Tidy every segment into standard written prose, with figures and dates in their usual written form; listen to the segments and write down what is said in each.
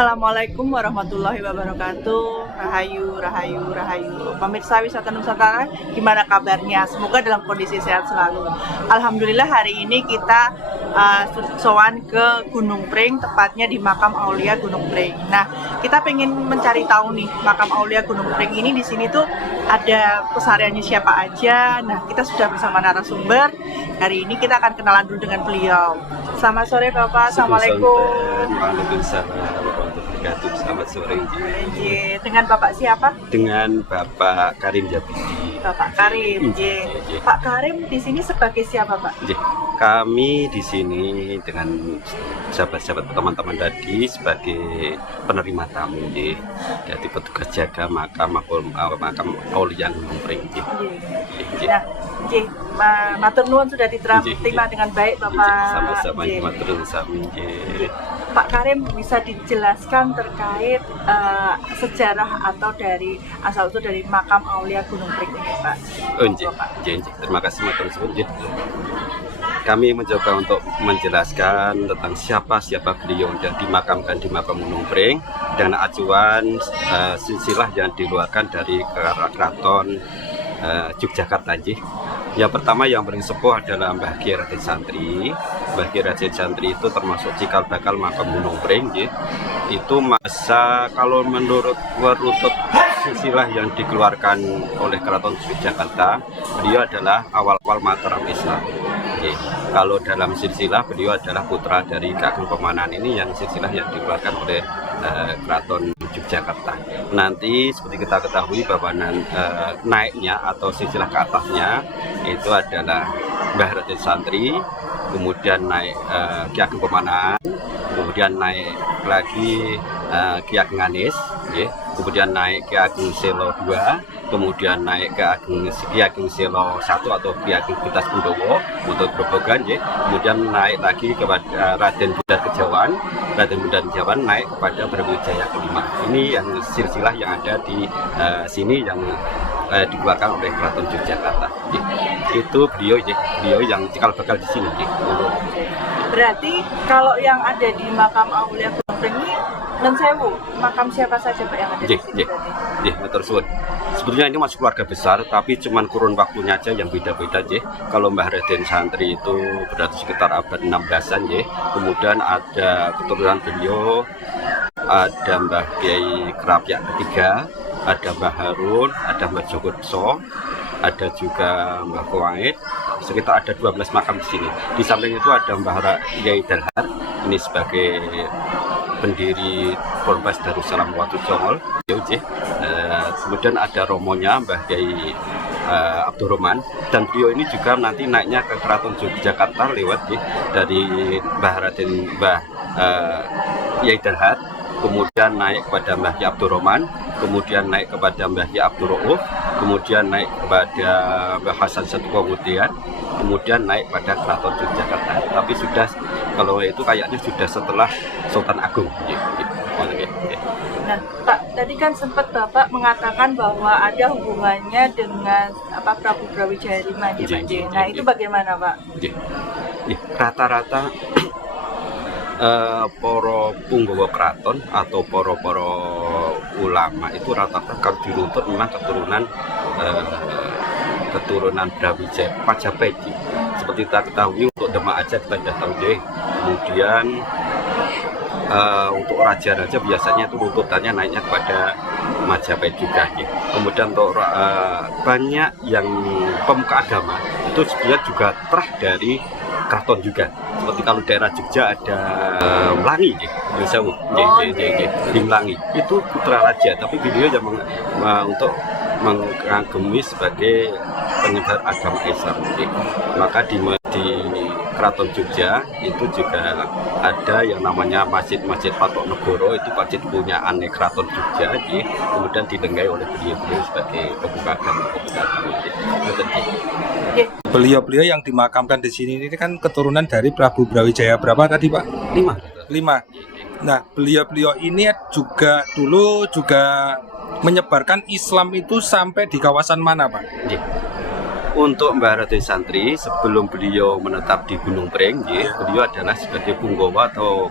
Assalamualaikum warahmatullahi wabarakatuh. Rahayu, rahayu, rahayu. Pemirsa wisata Nusantara, gimana kabarnya? Semoga dalam kondisi sehat selalu. Alhamdulillah hari ini kita sowan ke Gunung Pring, tepatnya di Makam Aulia Gunung Pring. Nah, kita pengen mencari tahu nih, Makam Aulia Gunung Pring ini di sini tuh ada pesariannya siapa aja. Nah, kita sudah bersama narasumber. Hari ini kita akan kenalan dulu dengan beliau. Selamat sore Bapak. Assalamualaikum. Waalaikumsalam warahmatullahi wabarakatuh. Selamat sore. Dengan Bapak siapa? Dengan Bapak Karim Jabidi. Bapak Karim. Pak Karim di sini sebagai siapa, Pak? Kami di sini dengan sahabat-sahabat teman-teman tadi sebagai penerima tamu, jadi petugas jaga makam Aulia Gunung Pring. Nah, matur nuwun sudah diterima dengan baik Bapak. Sama-sama matur nuwun sami. Pak Karim, bisa dijelaskan terkait sejarah atau dari asal-usul dari Makam Aulia Gunung Pring ini, Pak? Terima kasih matur nuwun. Kami mencoba untuk menjelaskan tentang siapa beliau yang dimakamkan di Makam Gunung Pring dan acuan silsilah yang dikeluarkan dari Keraton Yogyakarta. Yang pertama yang paling sepuh adalah Mbah Kyai Raden Santri. Mbah Kyai Raden Santri itu termasuk cikal bakal Makam Gunung Pring. Itu masa kalau menurut rutut silsilah yang dikeluarkan oleh Keraton Yogyakarta, beliau adalah awal-awal Mataram Islam. Kalau dalam silsilah beliau adalah putra dari Ki Ageng Pemanan, ini yang silsilah yang dikeluarkan oleh Keraton Yogyakarta. Nanti seperti kita ketahui bahwa naiknya atau silsilah ke atasnya itu adalah Mbah Raden Santri, kemudian naik Ki Ageng Pemanan, kemudian naik lagi Ki Ageng Anis, kemudian naik Ki Ageng Selo II, kemudian naik ke Ki Ageng Selo I atau Ki Ageng Bitas Pundowo untuk Grobogan, kemudian naik lagi kepada Raden Bundar Kejawan. Raden Bundar Kejawan naik kepada Brawijaya kelima. Ini yang silsilah yang ada di sini yang dikeluarkan oleh Keraton Yogyakarta. Itu beliau yang cikal bakal di sini. Berarti kalau yang ada di Makam Aulia Gunung Pring ini dan sewu, makam siapa saja Pak yang ada di sini? Matur suwun. Sebetulnya ini masih keluarga besar, tapi cuman kurun waktunya aja yang beda-beda. Kalau Mbah Raden Santri itu berarti sekitar abad 16-an. Kemudian ada keturunan beliau, ada Mbah Kyai Kerapyak ketiga, ada Mbah Harun, ada Mbah Jogotso, ada juga Mbah Kuwait. Sekitar ada 12 makam di sini. Di samping itu ada Mbah Yai Dalhar, ini sebagai pendiri Ponpes Darussalam Watu Jongol. Kemudian ada romonya Mbah Yai Abdurrahman, dan beliau ini juga nanti naiknya ke Keraton Yogyakarta lewat dari Mbah Yai Dalhar, kemudian naik kepada Mbah Yai Abdurrahman, kemudian naik kepada Mbah Yai Abdurrauf, kemudian naik kepada Mbah Hasan Satukwamutian, kemudian naik pada Keraton Yogyakarta. Tapi sudah, kalau itu kayaknya sudah setelah Sultan Agung. Nah, Pak, tadi kan sempat Bapak mengatakan bahwa ada hubungannya dengan Prabu Brawijaya V. Nah, itu bagaimana, Pak? Rata-rata poro punggawa keraton atau poro ulama itu rata-rata kalau diruntut memang keturunan Brawijaya Majapahit. Seperti kita ketahui untuk Demak aja kita sudah tahu. Kemudian untuk raja-raja biasanya itu runtutannya naiknya kepada Majapahit juga. Kemudian untuk banyak yang pemuka agama itu sebenarnya juga terah dari keraton juga. Seperti kalau daerah Jogja ada Langi, Langi itu putra raja, tapi beliau yang untuk mengagumi sebagai penyebar agama Islam. Maka di Keraton Jogja itu juga ada yang namanya Masjid Patok Negoro, itu masjid punya aneh Keraton Jogja, kemudian dilenggai oleh beliau sebagai pemuka agama. Beliau yang dimakamkan di sini ini kan keturunan dari Prabu Brawijaya berapa tadi Pak? 5. Nah, beliau ini juga dulu menyebarkan Islam itu sampai di kawasan mana Pak? Untuk Mbah Raden Santri sebelum beliau menetap di Gunung Pring, beliau adalah sebagai punggawa atau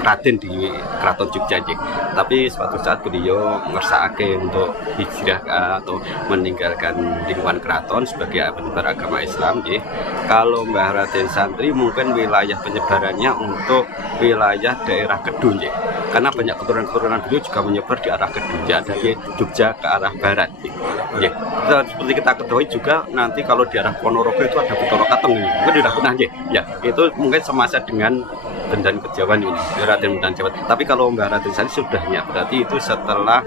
Raden di Keraton Jogja Jik. Tapi suatu saat beliau ngersakake untuk hijrah atau meninggalkan lingkungan keraton sebagai penyebar agama Islam Jik. Kalau Mbah Raden Santri mungkin wilayah penyebarannya untuk wilayah daerah Kedung Jik. Karena banyak keturunan-keturunan beliau juga menyebar di arah Kedung, dari Jogja ke arah barat. Ya, seperti kita ketahui juga nanti kalau di arah Ponorogo itu ada Betoro Kateng ini, mungkin sudah pernah ya. Itu mungkin semasa dengan Bendan Kejawan ini, Raden Bendan Kejawan. Tapi kalau Mbah Raden Santri sudahnya, berarti itu setelah,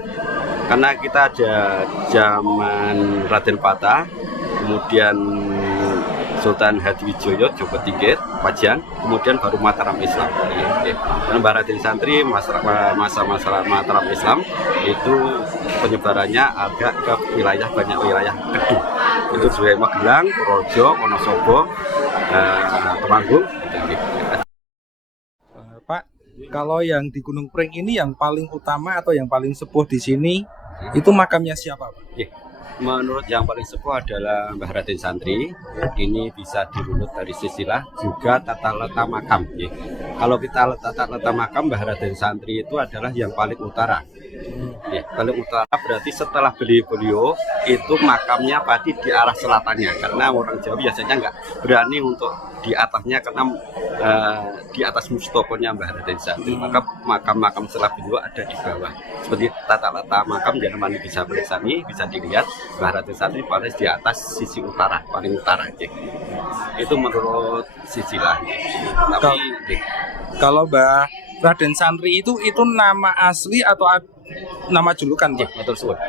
karena kita ada zaman Raden Patah, kemudian Sultan Hadiwijoyo, Joko Tingkir, Pajang, kemudian baru Mataram Islam. Dan Mbah Raden Santri masa-masa Mataram Islam itu penyebarannya agak ke banyak wilayah Kedung. Itu sebagai Magelang, Purworejo, Wonosobo, Temanggung. Pak, kalau yang di Gunung Pring ini yang paling utama atau yang paling sepuh di sini itu makamnya siapa, Pak? Menurut yang paling sepuh adalah Mbah Raden Santri. Ini bisa dirunut dari silsilah juga tata letak makam. Kalau kita tata letak makam, Mbah Raden Santri itu adalah yang paling utara. Paling utara berarti setelah beliau itu makamnya pasti di arah selatannya, karena orang Jawa biasanya nggak berani untuk di atasnya karena di atas mustokonya Mbah Raden Santri. Maka makam-makam setelah beliau ada di bawah. Seperti tata letak makam, jangan bisa periksa nih, bisa dilihat Mbah Raden Santri pada di atas sisi utara, paling utara. Itu menurut silsilah. Tapi kalau Mbah Raden Santri itu nama asli atau nama julukan, Pak? Betul sekali.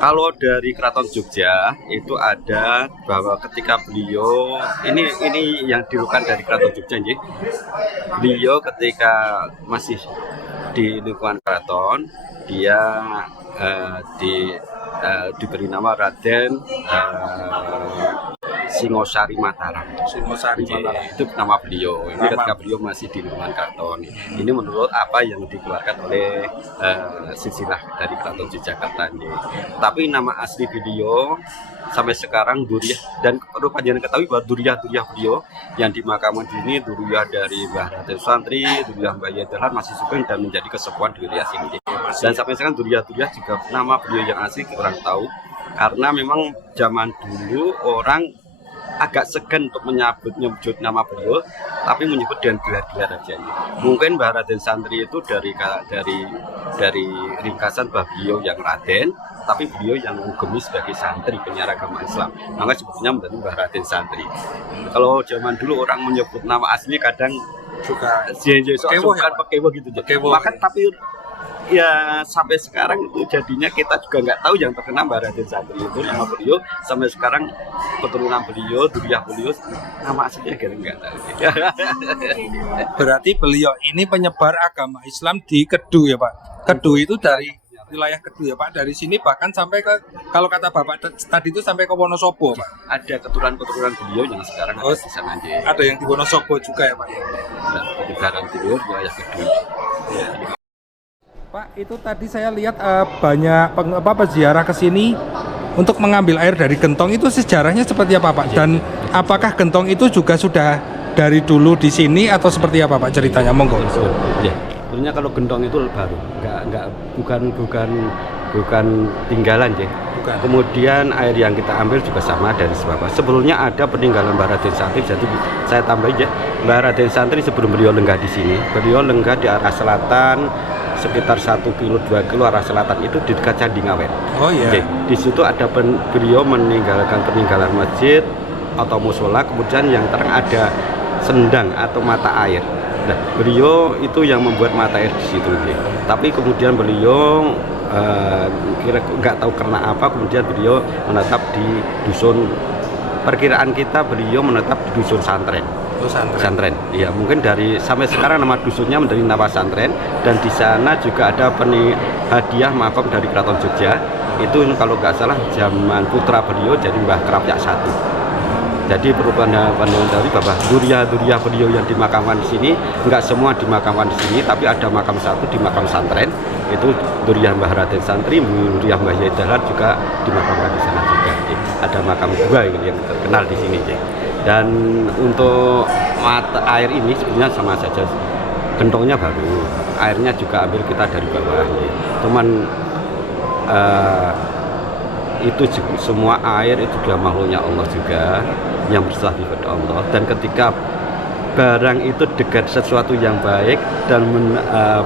Kalau dari Keraton Jogja itu ada bahwa ketika beliau ini yang dirukan dari Keraton Jogja, beliau ketika masih di lingkungan keraton dia diberi nama Raden Singosari Mataram. Singosari Mataram. Itu nama beliau. Ini ketika beliau masih di lingkungan keraton. Ini menurut apa yang dikeluarkan oleh silsilah dari Keraton Yogyakarta. Tapi nama asli beliau sampai sekarang Duriyah, dan perlu panjenengan ketahui bahwa Duriyah beliau yang dimakamkan di sini Duriyah dari Mbah Raden Santri, Duriyah Mbah Yadahlan masih sugeng dan menjadi kesepuhan di wilayah sini. Dan sampai sekarang Duriyah juga nama beliau yang asli kurang tahu, karena memang zaman dulu orang agak segan untuk menyebut nama beliau, tapi menyebut dengan gelar-gelar aja. Mungkin Mbah Raden Santri itu dari ringkasan bahwa beliau yang Raden, tapi beliau yang mengugemi sebagai santri penyiar agama Islam. Maka sebetulnya menjadi Mbah Raden Santri. Kalau zaman dulu orang menyebut nama aslinya kadang suka pakewo gitu. Maka tapi ya sampai sekarang itu jadinya kita juga nggak tahu yang terkenal Mbah Raden Santri itu nama beliau. Sampai sekarang keturunan beliau, Duriyah beliau, nama aslinya nggak tahu. Berarti beliau ini penyebar agama Islam di Kedu ya, Pak? Kedu itu dari wilayah Kedu ya, Pak? Dari sini bahkan sampai ke, kalau kata Bapak tadi itu sampai ke Wonosobo, Pak? Ada keturunan beliau yang sekarang ada di sana aja. Ada yang di Wonosobo juga ya, Pak? Dan penyebaran beliau wilayah Kedu. Ya. Pak, itu tadi saya lihat banyak peziarah ke sini untuk mengambil air dari gentong. Itu sejarahnya seperti apa, Pak? Dan apakah gentong itu juga sudah dari dulu di sini atau seperti apa, Pak, ceritanya? Monggo. Ya, sebenarnya kalau gentong itu baru, bukan tinggalan, ya. Bukan. Kemudian air yang kita ambil juga sama dari sebab. Sebelumnya ada peninggalan Mbah Raden Santri, jadi saya tambahin ya, Mbah Raden Santri sebelum beliau lenggah di sini, beliau lenggah di arah selatan sekitar 1 kilo 2 kilo arah selatan itu di dekat Candi Ngawen. Oh iya. Oke, di situ ada beliau meninggalkan peninggalan masjid atau musola, kemudian yang terang ada sendang atau mata air. Nah, beliau itu yang membuat mata air di situ. Tapi kemudian beliau nggak tahu karena apa, kemudian beliau menetap di dusun. Perkiraan kita beliau menetap di dusun Santren. Santren. Ya, mungkin dari sampai sekarang nama dusunnya menjadi nama Santren, dan di sana juga ada hadiah makam dari Keraton Jogja. Itu kalau nggak salah zaman putra beliau jadi Mbah Krapyak I. Jadi perubahan dari bahwa Duriyah beliau yang dimakamkan di sini nggak semua dimakamkan di sini, tapi ada makam satu di makam Santren. Itu Duriyah Mbah Raden Santri, Duriyah Mbah Yadahlan juga dimakamkan di sana juga. Ada makam dua yang terkenal di sini. Dan untuk mata air ini sebenarnya sama saja. gentongnya baru, airnya juga ambil kita dari bawah. Cuman itu semua air itu juga makhluknya Allah juga yang berserah kepada Allah. Dan ketika barang itu dekat sesuatu yang baik dan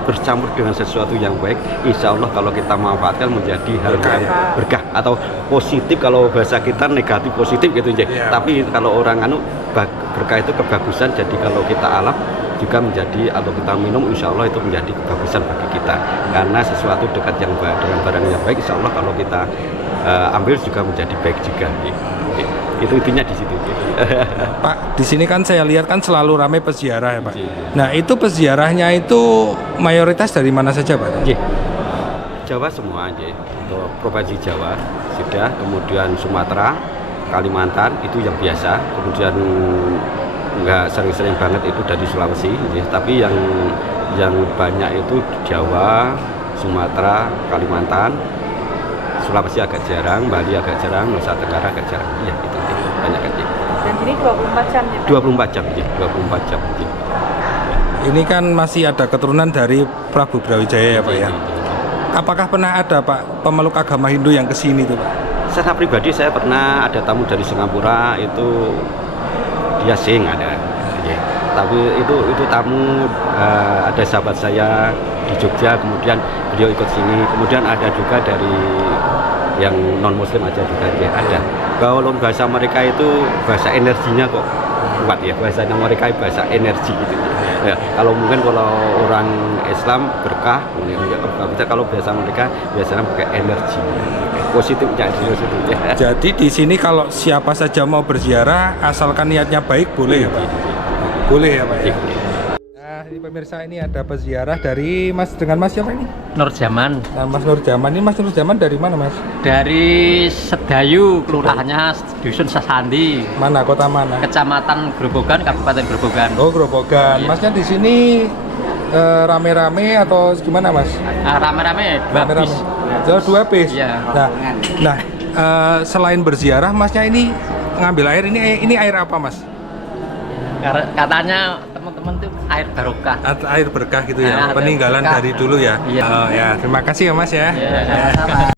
bercampur dengan sesuatu yang baik, insya Allah kalau kita manfaatkan menjadi hal yang berkah atau positif. Kalau bahasa kita negatif positif gitu ya. Tapi kalau orang berkah itu kebagusan. Jadi kalau kita alam juga menjadi atau kita minum, insya Allah itu menjadi kebagusan bagi kita. Karena sesuatu dekat yang baik dengan barang yang baik, insya Allah kalau kita ambil juga menjadi baik juga. Itu intinya di situ. Pak, di sini kan saya lihat kan selalu ramai peziarah ya Pak. Nah itu peziarahnya itu mayoritas dari mana saja Pak? Jawa semua aja, untuk provinsi Jawa sudah, kemudian Sumatera, Kalimantan itu yang biasa, kemudian nggak sering-sering banget itu dari Sulawesi, tapi yang banyak itu Jawa, Sumatera, Kalimantan, Sulawesi agak jarang, Bali agak jarang, Nusa Tenggara agak jarang. Iya, itu banyak aja. Dan ini 24 jam ya Pak? 24 jam, ya, 24 jam. Ya. Ini kan masih ada keturunan dari Prabu Brawijaya ya Pak ya. Apakah pernah ada Pak pemeluk agama Hindu yang kesini tuh Pak? Secara pribadi saya pernah ada tamu dari Singapura, itu dia ada. Ya. Tapi itu tamu ada sahabat saya di Jogja, kemudian beliau ikut sini, kemudian ada juga dari yang non muslim aja juga ya ada. Kalau bahasa mereka itu bahasa energinya kok kuat ya, bahasanya mereka bahasa energi gitu ya. Kalau mungkin kalau orang Islam berkah, kalau bahasa mereka biasanya pakai energi positif ya. Jadi di sini kalau siapa saja mau berziarah asalkan niatnya baik boleh ya Pak? Boleh ya Pak ya? Nah ini pemirsa, ini ada peziarah dari Mas, dengan Mas siapa ini? Nurjaman. Nah, Mas Nurjaman, ini Mas Nurjaman dari mana Mas? Dari Sedayu, kelurahannya Dusun Sasandi, Mana, kota mana? Kecamatan Grobogan, Kabupaten Grobogan. Oh Grobogan. Iya. Masnya di sini rame-rame atau gimana Mas? Rame-rame, dua bis. Dua bis. Iya. Nah, selain berziarah, Masnya ini ngambil air, ini air apa Mas? Katanya teman-teman tuh air barokah. Air berkah gitu ya, Air peninggalan berkah. dari dulu ya. Iya. Ya, terima kasih ya Mas ya. Iya, sama-sama.